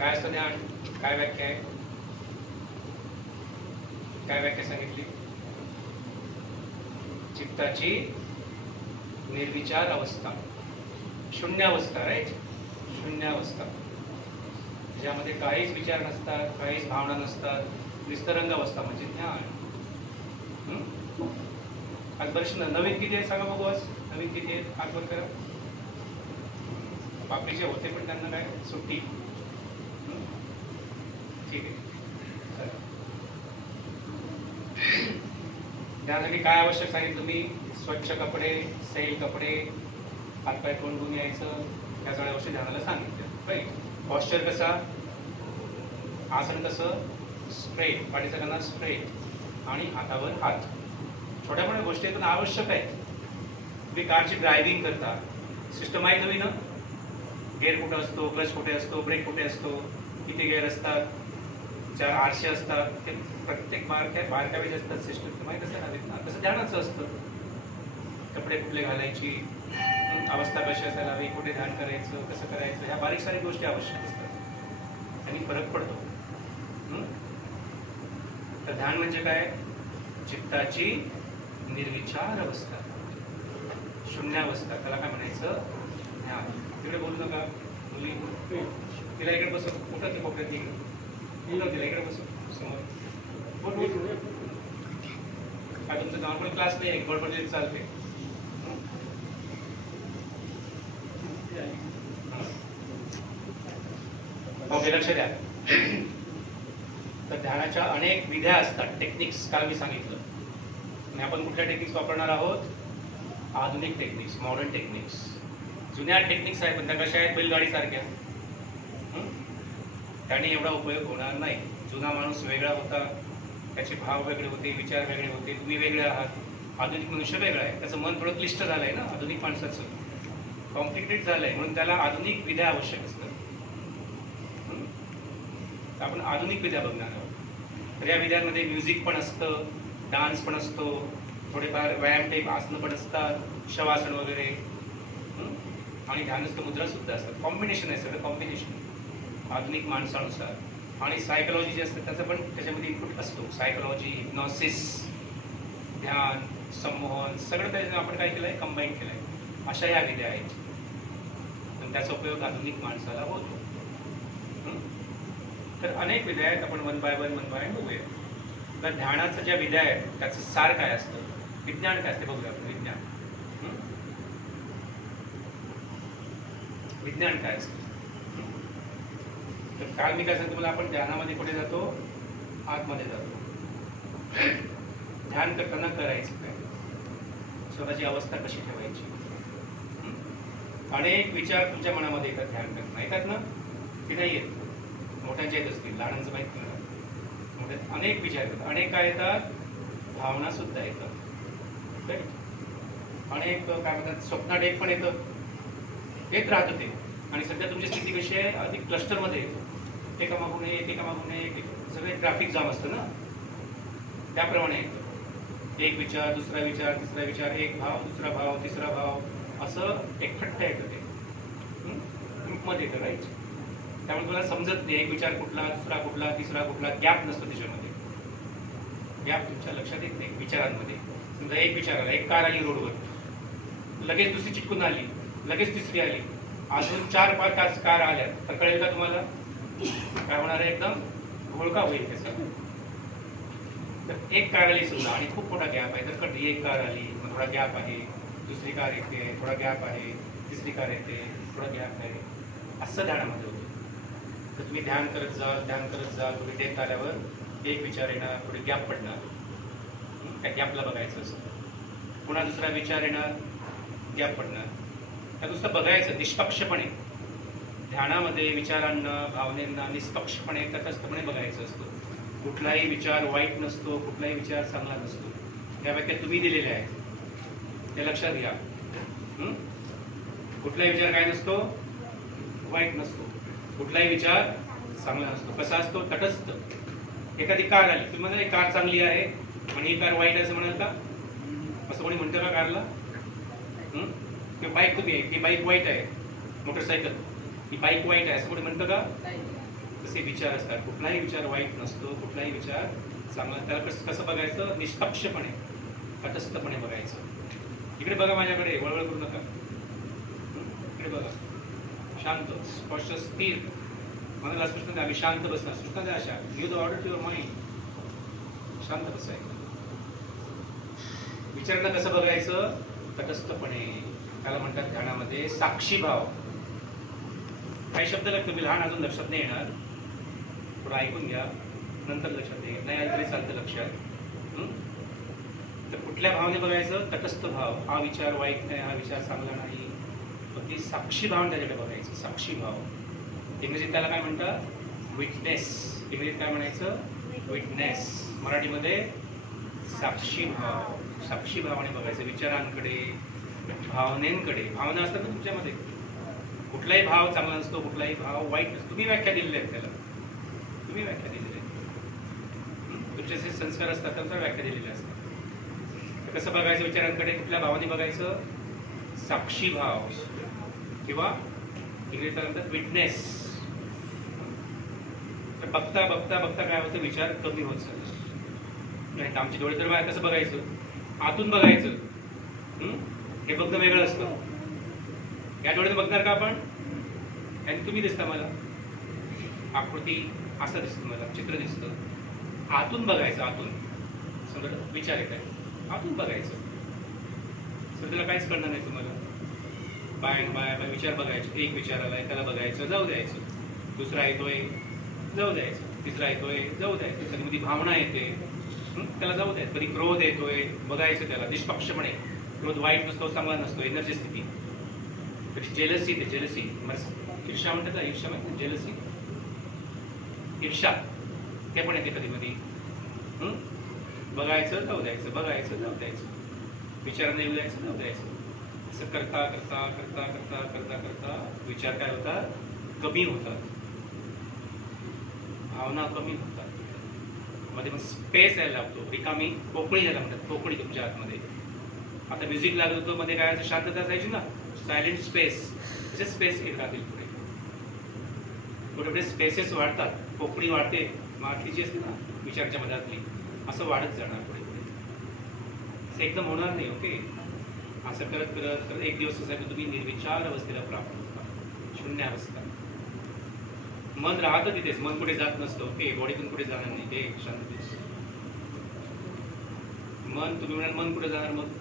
काय असतं ध्यान? काय व्याख्या आहे? काय व्याख्या सांगितली? चित्ताची निर्विचार अवस्था, शून्यावस्था, राईट? शून्यावस्था, ज्यामध्ये काहीच विचार नसतात, काहीच भावना नसतात, निस्तरंग अवस्था म्हणजे ध्यान. आज बरेच नवीन किती आहेत सांगा बघू. आज नवीन किती आहेत? हात वर करा. बाकीचे होते पण त्यांना काय सुट्टी. ठीक आहे. त्यासाठी काय आवश्यक सांगितलं मी? स्वच्छ कपडे, सैल कपडे, हातपाय तोंड धुवून यायचं, त्या सगळ्या गोष्टी ध्यानाला सांगितलं, राईट? पॉस्चर कसा? आसन कसं? स्ट्रेट, पाठीचा कणा स्ट्रेट आणि हातावर हात. छोट्या मोठ्या गोष्टी पण आवश्यक आहेत. तुम्ही कारची ड्रायव्हिंग करता, सिस्टम माहीत हवी ना? गेअर कुठं असतो, क्लच कुठे असतो, ब्रेक कुठे असतो, किती गेअर असतात, 4 आरशे असतात, ते प्रत्येक बारकावे जे असतात सिस्टम माहीत असं हवेत ना. तसं ध्यानाचं असतं. कपडे कुठले घालायची, अवस्था कशी असायला हवी, कुठे ध्यान करायचं, कसं करायचं, ह्या बारीक सारीक गोष्टी आवश्यक असतात आणि फरक पडतो. तर ध्यान म्हणजे काय? चित्ताची निर्विचार अवस्था, शून्यावस्था, त्याला काय म्हणायचं? ध्यान. तिकडे बोलू नका मुली, तिला इकडे बसव. कुठं ते कोपऱ्यात तिला इकडे बसव समोर. काय तुमचं नॉर्मल क्लास नाही आहे, बडबड चालते. ओके, लक्ष द्या. तर ध्यानाच्या अनेक विध्या असतात, टेक्निक्स काल मी सांगितलं. आणि आपण कुठल्या टेक्निक्स वापरणार आहोत? आधुनिक टेक्निक्स, मॉडर्न टेक्निक्स. जुन्या टेक्निक्स आहेत पण त्या कशा आहेत? बैलगाडी सारख्या. त्याने एवढा उपयोग होणार नाही. जुना माणूस वेगळा होता, त्याचे भाव वेगळे होते, विचार वेगळे होते, तुम्ही वेगळे आहात. आधुनिक मनुष्य वेगळा आहे, त्याचं मन थोडं क्लिष्ट झालंय ना, आधुनिक माणसाचं कॉम्प्लिकेटेड झालंय, म्हणून त्याला आधुनिक विद्या आवश्यक असतात. आपण आधुनिक विद्या बघणार आहोत. तर या विद्यांमध्ये म्युझिक पण असतं, डान्स पण असतो, थोडेफार व्यायाम टाईप आसनं पण असतात, शवासन वगैरे, आणि ध्यानस्थ मुद्रा सुद्धा असतात. कॉम्बिनेशन आहे सगळं, कॉम्बिनेशन आधुनिक माणसानुसार. आणि सायकोलॉजी जे असतं त्याचं पण त्याच्यामध्ये इनपुट असतो. सायकोलॉजी, हिप्नॉसिस, ध्यान, संमोहन, सगळं त्याच्यात आपण काय केलंय? कंबाईन केलंय. अशा या विद्या आहेत पण त्याचा उपयोग आधुनिक माणसाला होतो. तर अनेक विद्या आहेत, आपण वन बाय वन बघूया. तर ध्यानाचं ज्या विद्या आहेत त्याचं सार काय असतं, विज्ञान काय असते बघूया आपण. विज्ञान काय असतं? तर काल मी काय सांगतो तुम्हाला, आपण ध्यानामध्ये कुठे जातो? आतमध्ये जातो. ध्यान करताना करायचं काय? स्वतःची अवस्था कशी ठेवायची? अनेक विचार तुमच्या मनामध्ये येतात ध्यान करताना, येतात ना? की नाही येत? मोठ्यांच्या येत असतील, लहानांचं माहित नाही. मोठे अनेक विचार येतात. अनेक काय येतात? भावना सुद्धा येतात. अनेक काय म्हणतात, स्वप्नात एक पण येतं, येत राहतं ते. आणि सध्या तुमची स्थिती कशी आहे? अधिक क्लस्टरमध्ये येतो. एकामागून एक सगळे ट्रॅफिक जाम असतं ना, त्याप्रमाणे येतं. एक विचार, दुसरा विचार, तिसरा विचार, एक भाव, दुसरा भाव, तिसरा भाव, असं एकखट्ट येतं ते. ग्रुपमध्ये येतं, राईट? त्यामुळे तुम्हाला समजत नाही एक विचार कुठला, दुसरा कुठला, तिसरा कुठला, गॅप नसतो त्याच्यामध्ये. गॅप तुमच्या लक्षात येत नाही विचारांमध्ये. समजा एक विचार आला, एक कार आली रोडवर, लगेच दुसरी चिटकून आली, लगेच तिसरी आली, अजून 4-5 कार आल्या, तर कळेल का तुम्हाला? काय होणार आहे? एकदम घोळका होईल त्याचा. तर एक कार आली सुद्धा आणि खूप मोठा गॅप आहे, तर कळते एक कार आली, मग थोडा गॅप आहे, दुसरी कार येते, थोडा गॅप आहे, तिसरी कार येते, थोडा गॅप आहे. असं ध्यानामध्ये होतं. तर तुम्ही ध्यान करत जा, तुम्ही डेथ आल्यावर एक विचार येणार, थोडी गॅप पडणार, त्या गॅपला बघायचं असतं. पुन्हा दुसरा विचार येणार, गॅप पडणार, त्या नुसतं बघायचं निष्पक्षपणे. ध्यानामध्ये विचारांना, भावनेंना निष्पक्षपणे, तटस्थपणे बघायचं असतं. कुठलाही विचार वाईट नसतो, कुठलाही विचार चांगला नसतो. त्या व्याख्या तुम्ही दिलेल्या आहेत, ते लक्षात घ्या. कुठलाही विचार काय नसतो? वाईट नसतो. कुठलाही विचार चांगला नसतो. कसा असतो? तटस्थ. एखादी कार आली, तुम्ही म्हणाल कार चांगली आहे आणि ही कार वाईट आहे असं म्हणाल का? असं कोणी म्हणतं का कारला? बाईक तुम्ही आहे, ही बाईक वाईट आहे, मोटरसायकल ही बाईक वाईट आहे असं कोणी म्हणतं का? जसे विचार असतात, कुठलाही विचार वाईट नसतो, कुठलाही विचार चांगला. त्याला कसं बघायचं? निष्पक्षपणे, तटस्थपणे बघायचं. इकडे बघा माझ्याकडे, वळवळ करू नका. इकडे बघा, शांत, स्पष्ट, स्थिर. मला स्पष्ट आम्ही शांत बसणार. स्पष्ट द्या अशा. Give the order to your mind. शांत बसायचं. विचारांना कसं बघायचं? तटस्थपणे. त्याला म्हणतात ध्यानामध्ये साक्षी भाव. काही शब्द तुम्ही लहान अजून लक्षात नाही येणार, थोडं ऐकून घ्या, नंतर लक्षात येईल. नाही आलं तरी चालतं लक्षात. तर कुठल्या भावाने बघायचं? तटस्थ भाव. हा विचार वाईट नाही, हा विचार चांगला नाही, पण ती साक्षी भाव त्याच्याकडे बघायचं. साक्षी भाव. इंग्रजीत त्याला काय म्हणतात? विटनेस. इंग्रजीत काय म्हणायचं? विटनेस. मराठीमध्ये साक्षी भाव. साक्षी भावाने बघायचं विचारांकडे, भावनेंकडे. भावना असतात ना तुमच्यामध्ये. कुठलाही भाव चांगला नसतो, कुठलाही भाव वाईट नसतो. तुम्ही व्याख्या दिलेली आहेत त्याला, तुम्ही व्याख्या दिलेली आहे. तुमचे जे संस्कार असतात त्यांचा व्याख्या दिलेल्या असतात. कसं बघायचं विचारांकडे? कुठल्या भावाने बघायचं? साक्षी भाव किंवा इंग्रजीत म्हणतात विटनेस. तर बघता बघता बघता काय होतं? विचार कमी होत चालले. आमची डोळे तर बाहेर कसं बघायचं? आतून बघायचं. हे बघणं वेगळं असतं. या डोळ्यात बघणार का आपण? आणि तुम्ही दिसता मला, आकृती असं दिसतं, मला चित्र दिसतं. आतून बघायचं. आतून समजा विचार येत आहे, आतून बघायचं. त्याला काहीच कळणार नाही तुम्हाला. बाय बाय बाय विचार बघायचे. एक विचार आलाय त्याला बघायचं, जाऊ द्यायचं. दुसरा येतोय, जाऊ द्यायचं. तिसरा येतोय, जाऊ द्यायचं. कधी कधी भावना येते, त्याला जाऊ द्यायचं. कधी क्रोध येतोय, बघायचं त्याला निष्पक्षपणे. क्रोध वाईट नसतो, चांगला नसतो, एनर्जी स्थिती. कधी जेलसी येते, जेलसी. ईर्षा म्हणतात ना, ईर्षा म्हणतात जेलसी, ईर्षा. ते पण येते कधी कधी. बघायचं, जाऊ द्यायचं, बघायचं, जाऊ द्यायचं. विचारांना येऊ द्यायचं, जाऊ द्यायचं. असं करता करता करता करता करता करता विचार काय होतात? कमी होतात, भावना कमी होतात. मध्ये मग स्पेस यायला लागतो, रिकामी पोकळी यायला म्हणतात. पोकळी तुमच्या आतमध्ये. आता म्युझिक लागत होतं, मध्ये काय शांतता असायची ना, सायलेंट स्पेस. तसे स्पेस येत राहतील पुढे. पुढे पुढे स्पेसेस वाढतात, पोकळी वाढते. मातीची असते ना विचारच्या मधातली, असं वाढत जाणार पुढे पुढे. असं एकदम होणार नाही. ओके, असं करत करत करत एक दिवस असा की तुम्ही निर्विचार अवस्थेला प्राप्त होता, शून्य अवस्था. मन राहतं तिथेच, मन कुठे जात नसतं. ओके, बॉडीतून कुठे जाणार नाही, ते शांततेस. मन, तुम्ही म्हणाल मन कुठे जाणार? मग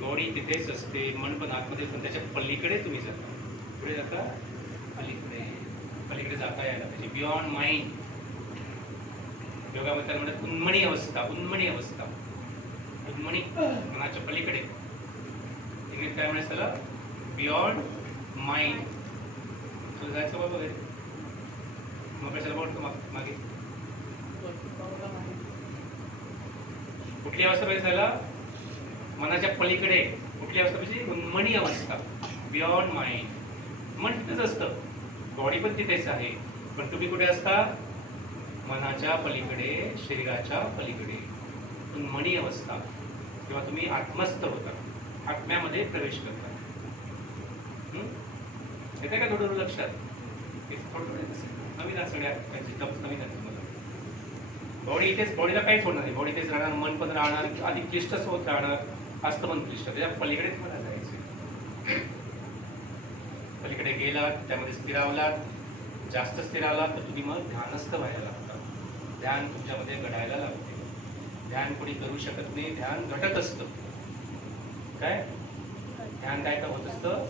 बॉडी तिथेच असते, मन पण आतमध्ये, पण त्याच्या पलीकडे तुम्ही जाता. पुढे जाता, पलीकडे. पलीकडे जाता यायला पाहिजे. Beyond mind. योगामध्ये त्याला म्हणतात उन्मणी अवस्था. उन्मणी अवस्था, उन्मणी, मनाच्या पलीकडे. इंग्रजीत काय म्हणायचं त्याला? Beyond mind. तुला जायचं बाबा वगैरे, मग कशाला बोलतो मागे? कुठली अवस्था पाहिजे त्याला? मनाच्या पलीकडे. कुठली अवस्था पाहिजे? उन्मणी अवस्था, बियॉन्ड माइंड. मन तिथेच असतं, बॉडी पण तिथेच आहे, पण तुम्ही कुठे असता? मनाच्या पलीकडे, शरीराच्या पलीकडे. उन्मणी अवस्था, किंवा तुम्ही आत्मस्थ होता, आत्म्यामध्ये प्रवेश करता. येते का थोडं लक्षात? नवीन सगळ्या नवीन आहे तुम्हाला. बॉडी इथेच, बॉडीला काहीच होणार नाही, बॉडी इथेच राहणार, मन पण राहणार, अधिक क्लिष्टच होत राहणार, असतं मन क्लिष्ट. त्याच्या पलीकडे तुम्हाला जायचं. पलीकडे गेलात, त्यामध्ये स्थिरावलात, जास्त स्थिरावलात तर तुम्ही मग ध्यानस्थ व्हायला लागता. ध्यान तुमच्यामध्ये घडायला लागते. ध्यान कोणी करू शकत नाही, ध्यान घटत असतं. काय ध्यान काय का होत असतं?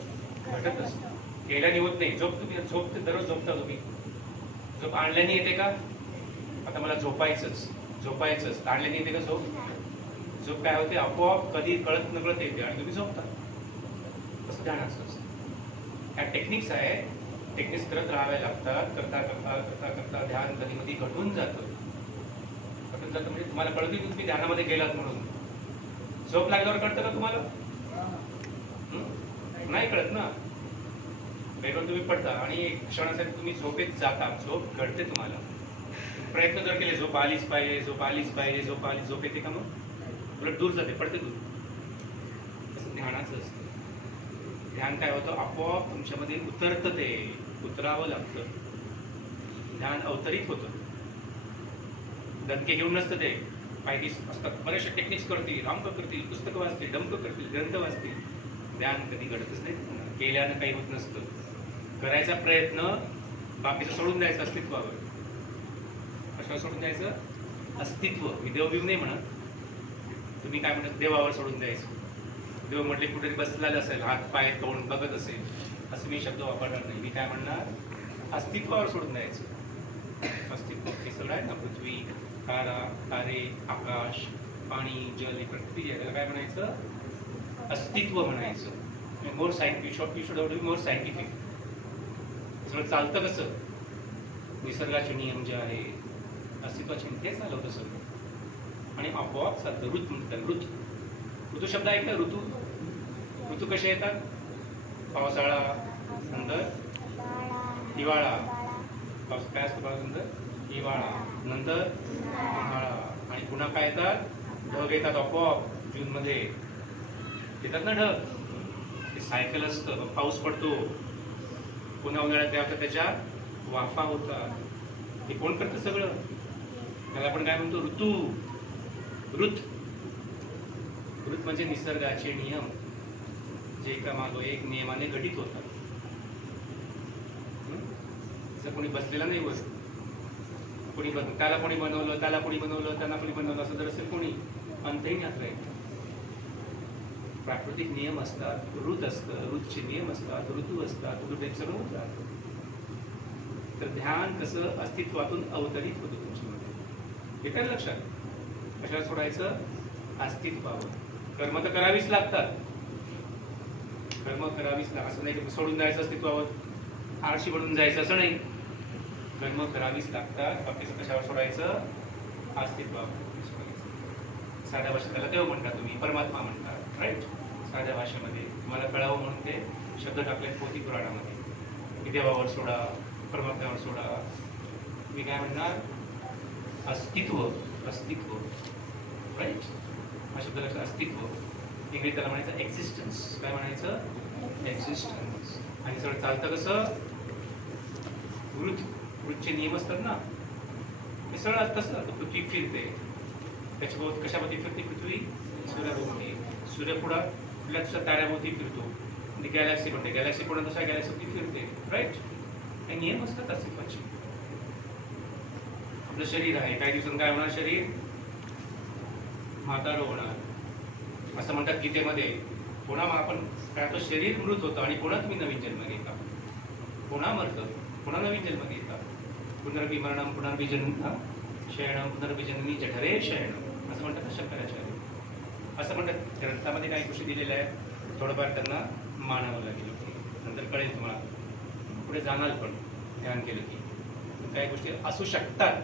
घटत असतं, केल्याने होत नाही. झोप, तुम्ही झोप दररोज झोपता तुम्ही, झोप आणल्याने येते का? आता मला झोपायचंच, झोपायचंच, आणल्याने येते का झोप? झोप काय होते? आपोआप कधी कळत नकळत येते आणि तुम्ही झोपता. तसं ध्यानाचं असतं. ह्या टेक्निक्स आहे, टेक्निक्स करत राहाव्या लागतात. करता करता करता करता ध्यान कधी कधी घटून जातं. घटून जातं म्हणजे तुम्हाला कळत की तुम्ही ध्यानामध्ये गेलात म्हणून. झोप लागल्यावर कळतं का तुम्हाला? नाही कळत ना. बेडवर तुम्ही पडता आणि एक क्षणासाठी तुम्ही झोपेत जाता, झोप घडते तुम्हाला. प्रयत्न जर केले, झोप आलीच पाहिजे, झोप आलीच पाहिजे, झोप आली, झोप येते का? मग उलट दूर जाते, पडते दूर. असं ध्यानाचं असतं. ध्यान काय होतं? आपोआप तुमच्यामध्ये उतरतं, ते उतरावं लागतं. ध्यान अवतरित होतं. दणके घेऊन नसतं ते. काही असतात बरेचसे टेक्निक्स करतील, अंक करतील, पुस्तकं वाचतील, डंक करतील, ग्रंथ वाचतील. ध्यान कधी घडतच नाही. केल्यानं काही होत नसतं. करायचा प्रयत्न बाकीचं सोडून द्यायचं अस्तित्वावर. कशावर सोडून द्यायचं? अस्तित्व. मी देवबिव नाही म्हणत. तुम्ही काय म्हणत? देवावर सोडून द्यायचं. देव म्हटले कुठेतरी बसलेला असेल, हात पाय तोंड बघत असेल, असं मी शब्द वापरणार नाही. मी काय म्हणणार? अस्तित्वावर सोडून द्यायचं. अस्तित्व हे सगळं आहे ना, पृथ्वी, तारा, तारे, आकाश, पाणी, जल, ही प्रकृती आहे, त्याला काय म्हणायचं? अस्तित्व म्हणायचं. More scientific, you should be more scientific. सगळं चालतं कसं? निसर्गाचे नियम जे आहे, अस्तित्वाचे ते चालवतं सगळं आणि आपोआप चालतं. ऋत म्हणतात. ऋतू शब्द ऐकलं? ऋतू कसे येतात? पावसाळा, नंतर हिवाळा. पाऊस काय असतं? पावसानंतर हिवाळा, नंतर उन्हाळा आणि पुन्हा काय येतात? ढग येतात आपोआप. जूनमध्ये येतात ना ढग. ते सायकल असतं. पाऊस पडतो, पुन्हा उन्हाळ्यात त्याच्या वाफा होतात. हे कोण करतं सगळं? त्याला आपण काय म्हणतो? ऋतू. ऋत म्हणजे निसर्गाचे नियम जे एका मागो एक नियमाने घटित होतात. जर कोणी बसलेला नाही वर, त्याला कोणी बनवलं, त्यांना कोणी बनवलं, असं जर असेल कोणी, अंतही ज्ञात राहील. प्राकृतिक नियम असतात, ऋत असतं, ऋतचे नियम असतात, ऋतू असतात, ऋतू सगळं होतात. तर ध्यान कसं अस्तित्वातून अवतरित होतं तुमच्यामध्ये. हे काय लक्षात? कशाला सोडायचं? अस्तित्वावर. कर्म तर करावीच लागतात. कर्म करावीच लागतात. असं नाही सोडून जायचं अस्तित्वावर, आळशी बनून जायचं असं नाही. कर्म करावीच लागतात. बाकीचं कशावर सोडायचं? अस्तित्वावर. साध्या भाषेत त्याला देव म्हणता, तुम्ही परमात्मा म्हणता, राईट? साध्या भाषेमध्ये तुम्हाला कळावं म्हणून ते शब्द टाकले पोथी पुराणामध्ये. देवावर सोडा, परमात्म्यावर सोडा. मी काय म्हणणार? अस्तित्व. राईट? हा शब्द लक्षात. अस्तित्व. इंग्लिश त्याला म्हणायचं एक्झिस्टन्स. काय म्हणायचं? एक्झिस्टन्स. आणि सगळं चालतं कसं? ऋतचे नियम असतात ना, हे सगळं तसं. पृथ्वी फिरते, त्याच्याभोवती कशाभोवती फिरते? पृथ्वी सूर्याभोवती. सूर्य कुठल्या ताऱ्याभोवती फिरतो. म्हणजे गॅलॅक्सी म्हणते, गॅलॅक्सी पुढे तशा गॅलॅक्सीभोवती फिरते, राईट? हे नियम असतात अस्तित्वाचे. आपलं शरीर आहे, काही दिवसांनी काय होणार? शरीर म्हातारं होणार. असं म्हणतात गीतेमध्ये. पुन्हा आपण काय तो शरीर मृत होतं आणि पुन्हा तुम्ही नवीन जन्म घेता. पुन्हा मरतं, पुन्हा नवीन जन्म घेता. पुनर्विमरणम पुनर्विजन्म शयनम पुनर्विजन्मी जठरे शयनम, असं म्हणतात शंकराचार्य. असं म्हणतात. ग्रंथामध्ये काही गोष्टी दिलेल्या आहेत, थोडंफार त्यांना मानावं लागेल. नंतर कळेल तुम्हाला, पुढे जाणार पण ध्यान केलं की काही गोष्टी असू शकतात.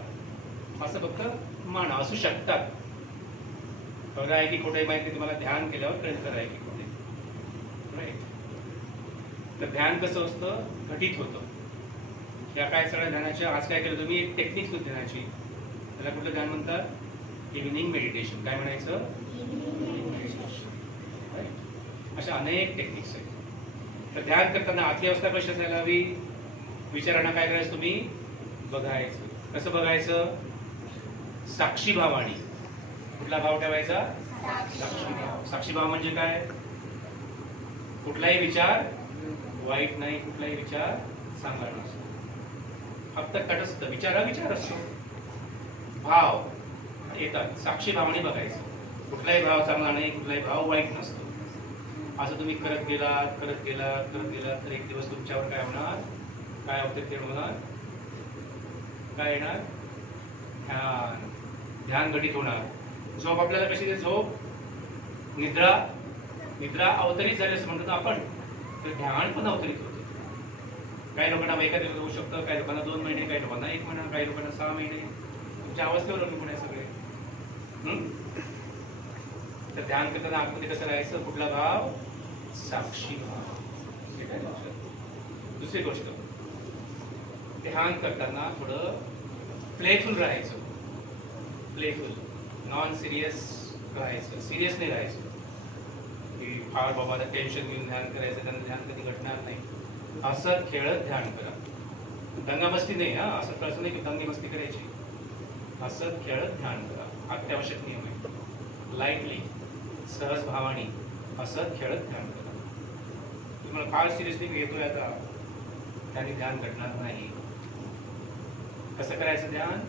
असं फक्त माना, असू शकतात. खरं आहे की खोटं माहिती तुम्हाला ध्यान केल्यावर कळेल खरं आहे की खोटे. राईट? तर ध्यान कसं असतं? घटित होतं. या काय सगळ्या ध्यानाच्या आज काय केलं तुम्ही? एक टेक्निक होती ध्यानाची. त्याला कुठलं ध्यान म्हणतात? Evening meditation. काय म्हणायचं? अशा अनेक टेक्निक्स आहेत. तर ध्यान करताना आतली अवस्था कशी असायला हवी? विचारांना काय करायचं तुम्ही? बघायचं. कसं बघायचं? साक्षी भावाने. कुठला भाव ठेवायचा? साक्षी भाव. साक्षी भाव म्हणजे काय? कुठलाही विचार वाईट नाही, कुठलाही विचार चांगला नसतो. फक्त तटस्थ विचार असतो. भाव येतात, साक्षी भावने बघायचं. कुठलाही भाव चांगला नाही, कुठलाही भाव वाईट नसतो. असं तुम्ही करत गेलात तर एक दिवस तुमच्यावर काय होणार? काय अवतरित होणार? काय येणार? ध्यान घटित होणार. झोप आपल्याला कशी? झोप निद्रा अवतरित झाली असं म्हणतो आपण. तर ध्यान पण अवतरित होतं. काही लोकांना एका दिवसात होऊ शकतं, काही लोकांना 2 महिने, काही लोकांना 1 महिना, काही लोकांना 6 महिने. तुमच्या अवस्थेवर अवलंबून आहे सगळे. तर ध्यान करताना आतमध्ये कसं राहायचं? कुठला भाव? साक्षी भाव. दुसरी गोष्ट, ध्यान करताना थोडं प्लेफुल राहायचं. प्लेफुल, नॉन सिरियस राहायचं. सिरियस नाही राहायचं की फार बाबा टेन्शन घेऊन ध्यान करायचं, त्यांना ध्यान कधी घडणार नाही. असं खेळत ध्यान करा. दंगामस्ती नाही, हा असं असं नाही की दंगमस्ती करायची. हसत खेळत ध्यान करा, अत्यावश्यक नियम आहे. लाईटली, सहज भावानी हसत खेळत ध्यान करा. तुम्हाला फार सिरियसली घेतोय आता, त्याने ध्यान घडणार नाही. कसं करायचं ध्यान?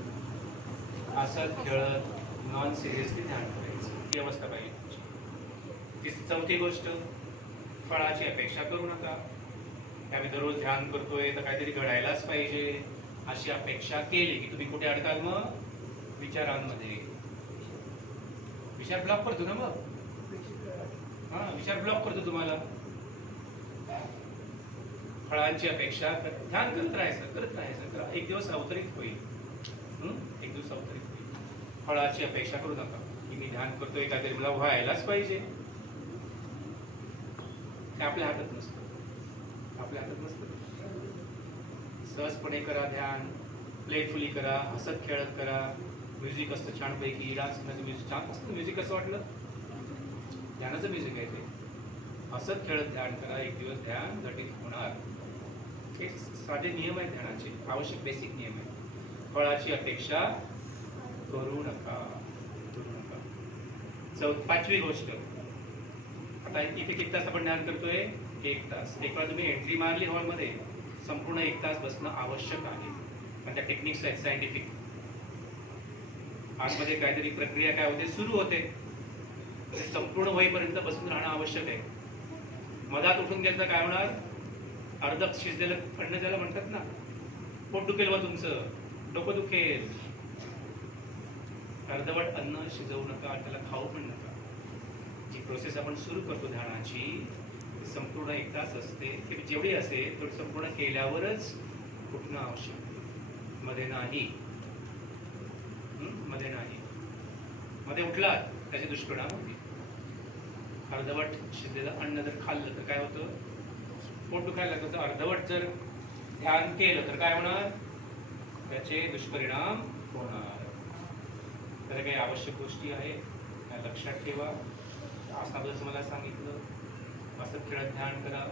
हसत खेळत नॉन सिरियसली ध्यान करायचं, ही अवस्था पाहिजे तुमची. चौथी गोष्ट, फळाची अपेक्षा करू नका. आम्ही दररोज ध्यान करतोय तर काहीतरी घडायलाच पाहिजे अशी अपेक्षा केली की तुम्ही कुठे अडकाल? मग विचारांमध्ये. विचार ब्लॉक करतो ना मग. हा, विचार ब्लॉक करतो तुम्हाला. फळांची अपेक्षा ध्यान करत राहायचं. एक दिवस अवतरित होईल. एक दिवस अवतरित होईल. फळाची अपेक्षा करू नका की मी ध्यान करतोय काहीतरी मला व्हायलाच पाहिजे. ते आपल्या हातात नसतं. आपल्या हातात नसतं. सहजपणे करा ध्यान, प्लेफुली करा, हसत खेळत करा. म्युझिक असतं छानपैकी, डान्स म्युझिक छान असतं. म्युझिक कसं वाटलं? ध्यानाचं म्युझिक आहे ते. हसत खेळत ध्यान करा, एक दिवस ध्यान घटित होणार. हे साधे नियम आहेत ध्यानाचे, आवश्यक बेसिक नियम आहेत. फळाची अपेक्षा करू नका. पाचवी गोष्ट, आता इथे किती तास आपण ध्यान करतोय? 1 तास. एक वेळा तुम्ही एंट्री मारली हॉलमध्ये, संपूर्ण 1 तास बसणं आवश्यक आहे. आणि त्या टेक्निक्स आहेत सायंटिफिक. आतमध्ये काहीतरी प्रक्रिया काय होते, सुरू होते, संपूर्ण होईपर्यंत बसून राहणं आवश्यक आहे. मधात उठून गेलं तर काय होणार? अर्ध शिजलेलं अन्न ज्याला म्हणतात ना, पोट दुखेल व तुमचं, डोकं दुखेल. अर्धवट अन्न शिजवू नका, त्याला खाऊ पण नका. जी प्रोसेस आपण सुरू करतो ध्यानाची, संपूर्ण 1 तास असते. ती जेवढी असेल तेवढी संपूर्ण केल्यावरच उठणं आवश्यक. मध्ये नाही. मध्ये उठलात त्याचे दुष्परिणाम होतील. अर्धवट शिजलेलं अन्न जर खाल्लं तर काय होतं? पोट दुखायला लागतं. अर्धवट जर ध्यान केलं तर काय होणार? त्याचे दुष्परिणाम होणार. तर काही आवश्यक गोष्टी आहेत, त्या लक्षात ठेवा. आसनाबद्दल मला सांगितलं. हसत खेळत ध्यान करा,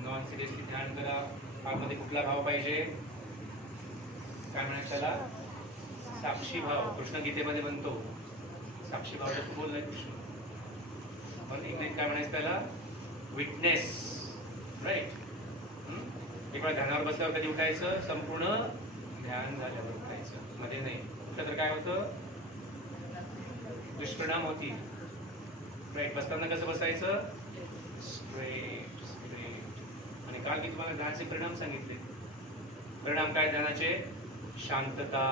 नॉन सिरियसली ध्यान करा. आतमध्ये कुठला भाव पाहिजे? काय म्हणायचं त्याला? साक्षी भाव. कृष्ण गीतेमध्ये म्हणतो साक्षी भाव तू बोललाय कृष्ण. पण इंग्लिश काय म्हणायचं त्याला? विटनेस. राईट. एक वेळा ध्यानावर बसल्यावर कधी उठायचं? संपूर्ण ध्यान झाल्यावर उठायचं, मध्ये नाही. उठलं तर काय होतं? दुष्परिणाम होतील. राईट. बसताना कसं बसायचं? स्ट्रेट. आणि काल मी तुम्हाला ध्यानाचे परिणाम सांगितले. परिणाम काय ध्यानाचे? शांतता,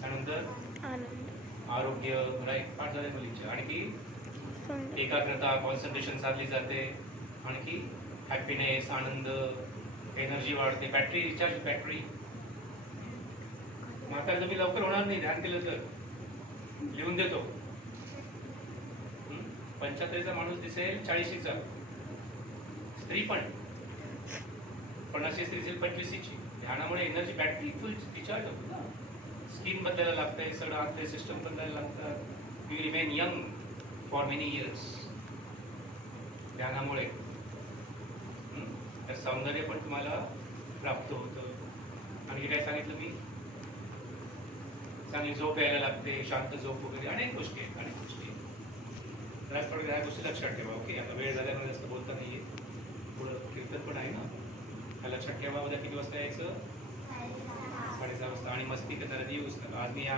त्यानंतर आरोग्य, राईट, पाठ झाले मुलींचे. आणखी एकाग्रता, कॉन्सन्ट्रेशन साधली जाते. आणखी हॅपीनेस, आनंद, एनर्जी वाढते, बॅटरी रिचार्ज. बॅटरी म्हातारा तुम्ही लवकर होणार नाही ध्यान केलं तर. लिहून देतो. 75चा माणूस दिसेल 40चा. स्त्री पण 50ची स्त्री दिसेल 25ची. ध्यानामुळे एनर्जी, बॅटरी फुल रिचार्ज होतो ना. स्किन बदलायला लागतंय, सगळं आतले सिस्टम बदलायला लागतात. You remain young for many years ध्यानामुळे. तर सौंदर्य पण तुम्हाला प्राप्त होतं. आणि काय सांगितलं मी? चांगली झोप यायला लागते, शांत झोप वगैरे, अनेक गोष्टी आहेत. तर आज थोड्या ह्या गोष्टी लक्षात ठेवा. ओके, आता वेळ झाल्यामुळे जास्त बोलता नाहीये. पुढं कीर्तन पण आहे ना, त्या लक्षात ठेवा. उद्या किती वाजता यायचं? 6:30 वाजता. आणि मस्ती करताना येऊच नका. आज मी या